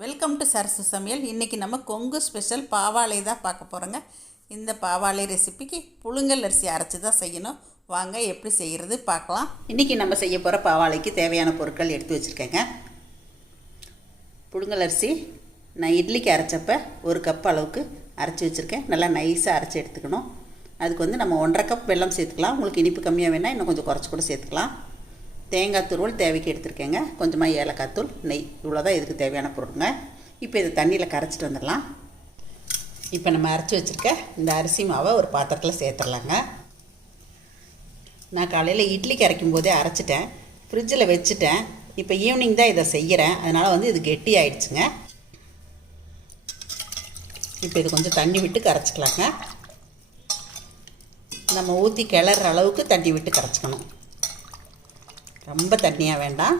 Welcome to Sarasu சமையல். இன்றைக்கி நம்ம கொங்கு ஸ்பெஷல் பாவாழை தான் பார்க்க போகிறோங்க. இந்த பாவாழை ரெசிபிக்கு புழுங்கல் அரிசி அரைச்சி தான் செய்யணும். வாங்க எப்படி செய்கிறது பார்க்கலாம். இன்றைக்கி நம்ம செய்ய போகிற பாவாழைக்கு தேவையான பொருட்கள் எடுத்து வச்சுருக்கேங்க. புழுங்கல் அரிசி நான் இட்லிக்கு அரைச்சப்ப 1 கப் அளவுக்கு அரைச்சி வச்சுருக்கேன். நல்லா நைஸாக அரைச்சி எடுத்துக்கணும். அதுக்கு வந்து நம்ம 1.5 கப் வெல்லம் சேர்த்துக்கலாம். உங்களுக்கு இனிப்பு கம்மியாக வேணால் இன்னும் கொஞ்சம் குறைச்சி கூட சேர்த்துக்கலாம். தேங்காய் துருவல் தேவைக்கு எடுத்துருக்கேங்க. கொஞ்சமாக ஏலக்காய் தூள், நெய், இவ்வளோதான் இதுக்கு தேவையான பொருளுங்க. இப்போ இதை தண்ணியில் கரைச்சிட்டு வந்துடலாம். இப்போ நம்ம அரைச்சி வச்சுருக்க இந்த அரிசி மாவை ஒரு பாத்திரத்தில் சேர்த்துடலாங்க. நான் காலையில் இட்லிக்கு அரைக்கும் போதே அரைச்சிட்டேன், ஃப்ரிட்ஜில் வச்சுட்டேன். இப்போ ஈவினிங் தான் இதை செய்கிறேன், அதனால் வந்து இது கெட்டி ஆயிடுச்சுங்க. இப்போ இது கொஞ்சம் தண்ணி விட்டு கரைச்சிக்கலாங்க. நம்ம ஊற்றி கிளற அளவுக்கு தண்ணி விட்டு கரைச்சிக்கணும். ரொம்ப தண்ணியாக வேண்டாம்.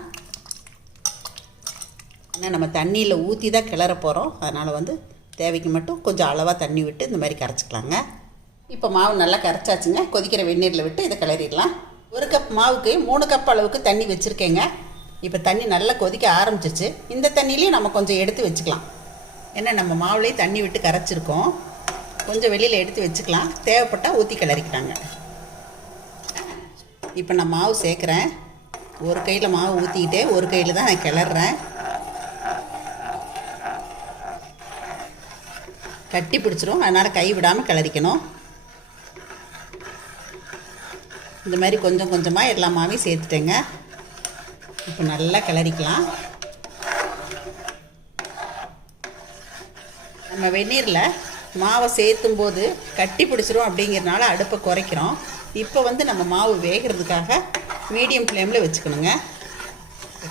ஏன்னா நம்ம தண்ணியில் ஊற்றி தான் கிளற போகிறோம். அதனால் வந்து தேவைக்கு மட்டும் கொஞ்சம் அளவாக தண்ணி விட்டு இந்த மாதிரி கரைச்சிக்கலாங்க. இப்போ மாவு நல்லா கரைச்சாச்சுங்க. கொதிக்கிற வெந்நீரில் விட்டு இதை கிளறிடலாம். 1 கப் மாவுக்கு 3 கப் அளவுக்கு தண்ணி வச்சுருக்கேங்க. இப்போ தண்ணி நல்லா கொதிக்க ஆரம்பிச்சிருச்சு. இந்த தண்ணியிலையும் நம்ம கொஞ்சம் எடுத்து வச்சுக்கலாம். ஏன்னா நம்ம மாவுலேயே தண்ணி விட்டு கரைச்சிருக்கோம். கொஞ்சம் வெளியில் எடுத்து வச்சுக்கலாம். தேவைப்பட்டால் ஊற்றி கிளறிக்கிறாங்க. இப்போ நான் மாவு சேர்க்குறேன். ஒரு கையில் மாவு ஊற்றிக்கிட்டே ஒரு கையில் தான் நான் கிளறேன். கட்டி பிடிச்சிரும், அதனால் கை விடாமல் கிளறிக்கணும். இந்த மாதிரி கொஞ்சம் கொஞ்சமாக எல்லா மாவையும் சேர்த்துட்டேங்க. இப்போ நல்லா கிளறிக்கலாம். நம்ம வெந்நீரில் மாவை சேர்த்தும் போது கட்டி பிடிச்சிரும் அப்படிங்கிறதுனால அடுப்பை குறைக்கிறோம். இப்போ வந்து நம்ம மாவு வேகிறதுக்காக மீடியம் ஃப்ளேமில் வச்சுக்கணுங்க.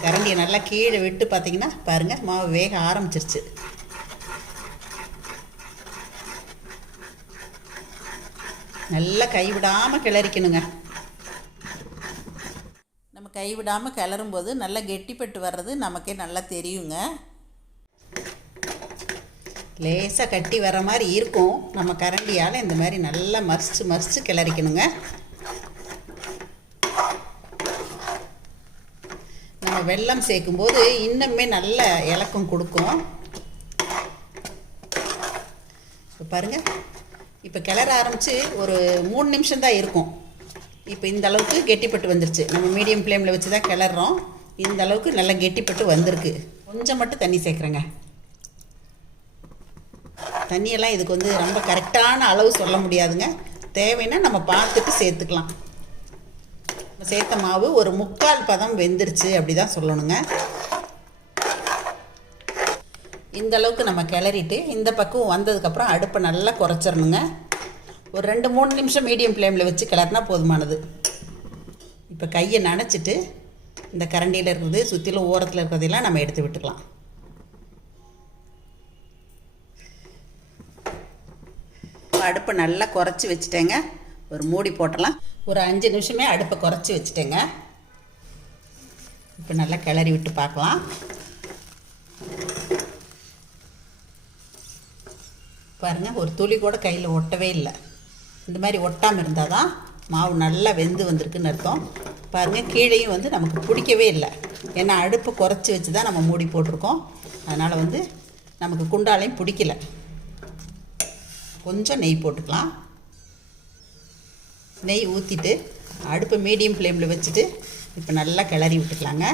கரண்டியை நல்லா கீழே விட்டு பார்த்திங்கன்னா பாருங்கள், மாவு வேக ஆரம்பிச்சிருச்சு. நல்லா கைவிடாமல் கிளறிக்கணுங்க. நம்ம கைவிடாமல் கிளறும்போது நல்லா கெட்டிப்பட்டு வர்றது நமக்கே நல்லா தெரியுங்க. லேசாக கட்டி வர மாதிரி இருக்கும். நம்ம கரண்டியால் இந்த மாதிரி நல்லா மசிச்சு கிளறிக்கணுங்க. நம்ம வெல்லம் சேர்க்கும்போது இன்னுமே நல்ல இலக்கம் கொடுக்கும். இப்போ பாருங்கள், இப்போ கிளற ஆரம்பித்து ஒரு 3 நிமிஷம் தான் இருக்கும். இப்போ இந்த அளவுக்கு கெட்டிப்பட்டு வந்துருச்சு. நம்ம மீடியம் ஃப்ளேமில் வச்சு தான் கிளறோம். இந்த அளவுக்கு நல்லா கெட்டிப்பட்டு வந்திருக்கு. கொஞ்சம் மட்டும் தண்ணி சேர்க்குறேங்க. தண்ணியெல்லாம் இதுக்கு வந்து ரொம்ப கரெக்டான அளவு சொல்ல முடியாதுங்க. தேவைன்னா நம்ம பார்த்துட்டு சேர்த்துக்கலாம். சேர்த்த மாவு ஒரு 3/4 பதம் வெந்துருச்சு அப்படி தான் சொல்லணுங்க. இந்த அளவுக்கு நம்ம கிளறிட்டு இந்த பக்கம் வந்ததுக்கப்புறம் அடுப்பை நல்லா குறைச்சிடணுங்க. ஒரு 2-3 நிமிஷம் மீடியம் ஃப்ளேமில் வச்சு கிளறினா போதுமானது. இப்போ கையை நனைச்சிட்டு இந்த கரண்டியில் இருக்கிறது சுற்றிலும் ஓரத்தில் இருக்கிறதெல்லாம் நம்ம எடுத்து விட்டுக்கலாம். அடுப்பை நல்லா குறைச்சி வச்சுட்டேங்க. ஒரு மூடி போட்டலாம். ஒரு 5 நிமிஷமே அடுப்பை குறைச்சி வச்சுட்டேங்க. இப்போ நல்லா கிளறி விட்டு பார்க்கலாம். பாருங்கள், ஒரு துளி கூட கையில் ஒட்டவே இல்லை. இந்த மாதிரி ஒட்டாமல் இருந்தால் தான் மாவு நல்லா வெந்து வந்திருக்குன்னு அர்த்தம். பாருங்கள், கீழேயும் வந்து நமக்கு பிடிக்கவே இல்லை. ஏன்னா அடுப்பு குறைச்சி வச்சு தான் நம்ம மூடி போட்டிருக்கோம். அதனால் வந்து நமக்கு குண்டாலையும் பிடிக்கல. கொஞ்சம் நெய் போட்டுக்கலாம். நெய் ஊற்றிட்டு அடுப்பை மீடியம் ஃப்ளேமில் வச்சுட்டு இப்போ நல்லா கிளறி விட்டுக்கலாங்க.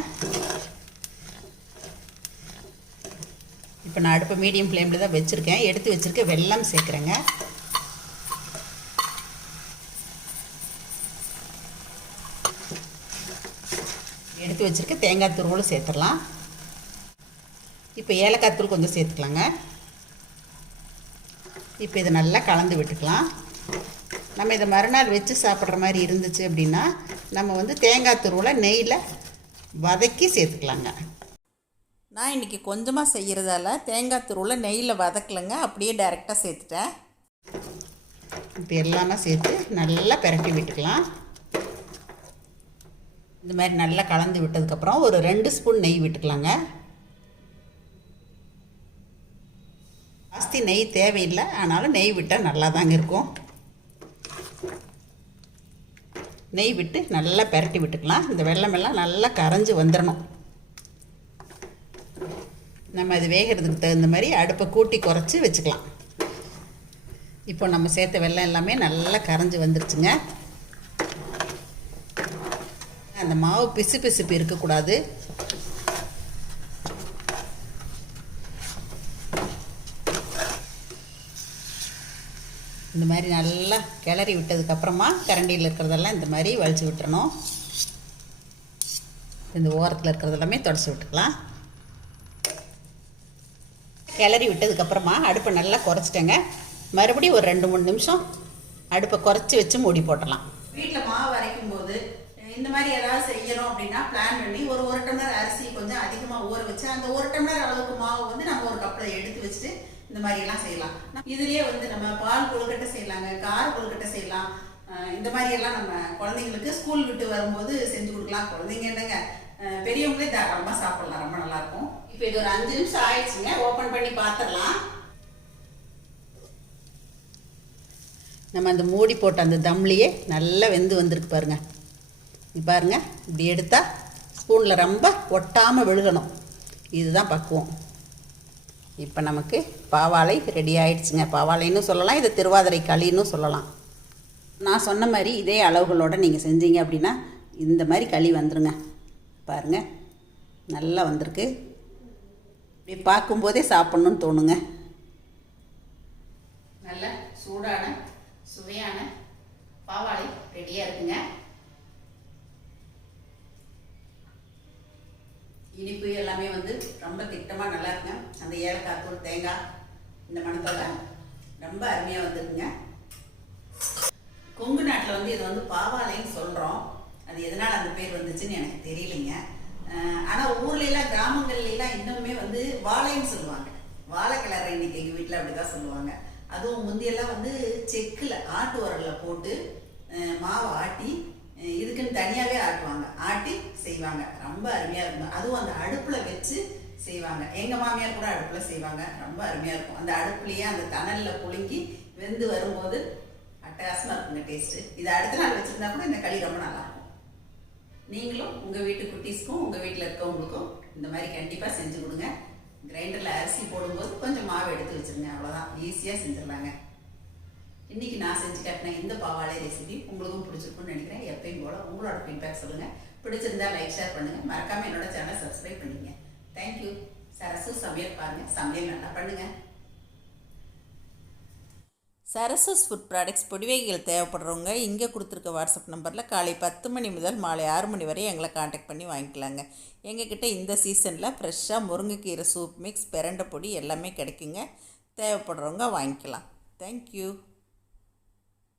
இப்போ நான் அடுப்பை மீடியம் ஃப்ளேமில் தான் வச்சுருக்கேன். எடுத்து வச்சுருக்க வெல்லம் சேர்க்குறேங்க. எடுத்து வச்சுருக்க தேங்காய் துருவலும் சேர்த்துடலாம். இப்போ ஏலக்காய் தூள் கொஞ்சம் சேர்த்துக்கலாங்க. இப்போ இதை நல்லா கலந்து விட்டுக்கலாம். நம்ம இதை மறுநாள் வச்சு சாப்பிட்ற மாதிரி இருந்துச்சு அப்படின்னா நம்ம வந்து தேங்காய் துருவலை நெய்யில் வதக்கி சேர்த்துக்கலாங்க. நான் இன்றைக்கி கொஞ்சமாக செய்கிறதால தேங்காய் துருவலை நெய்யில் வதக்கலைங்க, அப்படியே டைரெக்டாக சேர்த்துட்டேன். இப்போ எல்லாமே சேர்த்து நல்லா பிரட்டி விட்டுக்கலாம். இந்த மாதிரி நல்லா கலந்து விட்டதுக்கப்புறம் ஒரு 2 ஸ்பூன் நெய் விட்டுக்கலாங்க. ஜாஸ்தி நெய் தேவையில்லை, ஆனாலும் நெய் விட்டால் நல்லா தாங்க இருக்கும். நெய் விட்டு நல்லா பிரட்டி விட்டுக்கலாம். இந்த வெல்லமெல்லாம் நல்லா கரைஞ்சி வந்துடணும். நம்ம அது வேகிறதுக்கு தகுந்த மாதிரி அடுப்பை கூட்டி குறைச்சி வச்சுக்கலாம். இப்போ நம்ம சேர்த்த வெல்லம் எல்லாமே நல்லா கரைஞ்சி வந்துருச்சுங்க. அந்த மாவு பிசு பிசுப்பு இருக்கக்கூடாது. இந்த மாதிரி நல்லா கிளறி விட்டதுக்கப்புறமா கரண்டியில் இருக்கிறதெல்லாம் இந்த மாதிரி வலிச்சு விட்டுறணும். இந்த ஓரத்தில் இருக்கிறது எல்லாமே தொடச்சி விட்டுக்கலாம். கிளறி விட்டதுக்கப்புறமா அடுப்பை நல்லா குறைச்சிட்டேங்க. மறுபடியும் ஒரு 2-3 நிமிஷம் அடுப்பை குறைச்சி வச்சு மூடி போட்டலாம். வீட்டில் மாவு அரைக்கும் போது இந்த மாதிரி ஏதாவது செய்யணும் அப்படின்னா பிளான் பண்ணி ஒரு டம்ளர் அரிசி கொஞ்சம் அதிகமாக ஊற வச்சு அந்த 1 டம்ளர் அளவுக்கு மாவு வந்து நம்ம ஒரு கப்பில் எடுத்து வச்சுட்டு இந்த மாதிரியெல்லாம் செய்யலாம். இதுலேயே வந்து நம்ம பால் கொழுக்கட்டை செய்யலாங்க, கார கொழுக்கட்டை செய்யலாம். இந்த மாதிரியெல்லாம் நம்ம குழந்தைங்களுக்கு ஸ்கூல் விட்டு வரும்போது செஞ்சு கொடுக்கலாம். குழந்தைங்க என்னங்க பெரியவங்களே தாராளமாக சாப்பிடலாம், ரொம்ப நல்லாயிருக்கும். இப்போ இது ஒரு 5 நிமிஷம் ஆயிடுச்சுங்க. ஓப்பன் பண்ணி பார்த்துடலாம். நம்ம அந்த மூடி போட்ட அந்த தம்லேயே நல்லா வெந்து வந்திருக்கு பாருங்க. இது பாருங்க, இப்படி எடுத்தால் ஸ்பூனில் ரொம்ப ஒட்டாமல் விழுகணும். இதுதான் பக்குவம். இப்போ நமக்கு பாவாழை ரெடி ஆகிடுச்சுங்க. பாவாழைன்னு சொல்லலாம், இது திருவாதிரை களின்னு சொல்லலாம். நான் சொன்ன மாதிரி இதே அளவுகளோடு நீங்கள் செஞ்சீங்க அப்படின்னா இந்த மாதிரி களி வந்துடுங்க. பாருங்கள், நல்லா வந்திருக்கு. இப்படி பார்க்கும்போதே சாப்பிட்ணுன்னு தோணுங்க. நல்ல சூடான சுவையான பாவாழை ரெடியாக இருக்குங்க. இனிப்பு எல்லாமே வந்து ரொம்ப திட்டமாக நல்லா இருக்குங்க. அந்த ஏலக்காய் தூள், தேங்காய் இந்த மணத்தோட ரொம்ப அருமையாக வந்துருக்குங்க. கொங்கு நாட்டில் வந்து இது வந்து பாவாழைன்னு சொல்கிறோம். அது எதனால் அந்த பேர் வந்துச்சுன்னு எனக்கு தெரியலைங்க. ஆனால் ஊர்லெலாம் கிராமங்கள்லாம் இன்னுமே வந்து வாழைன்னு சொல்லுவாங்க. வாழை கிளற இன்னைக்கு எங்கள் வீட்டில் அப்படி தான் சொல்லுவாங்க. அதுவும் முந்தியெல்லாம் வந்து செக்கில் ஆட்டு உரலில் போட்டு மாவை ஆட்டி இதுக்குன்னு தனியாகவே ஆட்டுவாங்க, ஆட்டி செய்வாங்க. ரொம்ப அருமையாக இருக்கும். அதுவும் அந்த அடுப்பில் வச்சு செய்வாங்க. எங்கள் மாமியார் கூட அடுப்பில் செய்வாங்க, ரொம்ப அருமையாக இருக்கும். அந்த அடுப்புலேயே அந்த தணலில் புழுங்கி வெந்து வரும்போது அட்டகாசமாக இருக்குங்க டேஸ்ட்டு. இதை அடுத்த நாள் வச்சுருந்தா கூட இந்த களி ரொம்ப நல்லாயிருக்கும். நீங்களும் உங்கள் வீட்டு குட்டீஸ்க்கும் உங்கள் வீட்டில் இருக்கவங்களுக்கும் இந்த மாதிரி கண்டிப்பாக செஞ்சு கொடுங்க. கிரைண்டரில் அரிசி போடும்போது கொஞ்சம் மாவு எடுத்து வச்சுருங்க, அவ்வளோதான். ஈஸியாக செஞ்சிடலாங்க. இன்றைக்கி நான் செஞ்சு காட்டின இந்த பாவாழை ரெசிபி உங்களுக்கும் பிடிச்சிருக்குன்னு நினைக்கிறேன். எப்பயும் போல் உங்களோட ஃபீட்பேக் சொல்லுங்கள். பிடிச்சிருந்தா லைக், ஷேர் பண்ணுங்கள். மறக்காமல் என்னோட சேனலை சப்ஸ்கிரைப் பண்ணிங்க. தேங்க்யூ. சரசு சமையல் பாருங்கள், சமையல் நல்லா பண்ணுங்கள். சரசஸ் ஃபுட் ப்ராடக்ட்ஸ் பொடிவைகள் தேவைப்படுறவங்க இங்கே கொடுத்துருக்க வாட்ஸ்அப் நம்பரில் காலை 10 மணி முதல் மாலை 6 மணி வரை எங்களை காண்டாக்ட் பண்ணி வாங்கிக்கலாங்க. எங்ககிட்ட இந்த சீசனில் ஃப்ரெஷ்ஷாக முருங்கைக்கீரை சூப் மிக்ஸ், பிரண்டை பொடி எல்லாமே கிடைக்குங்க. தேவைப்படுறவங்க வாங்கிக்கலாம். தேங்க்யூ.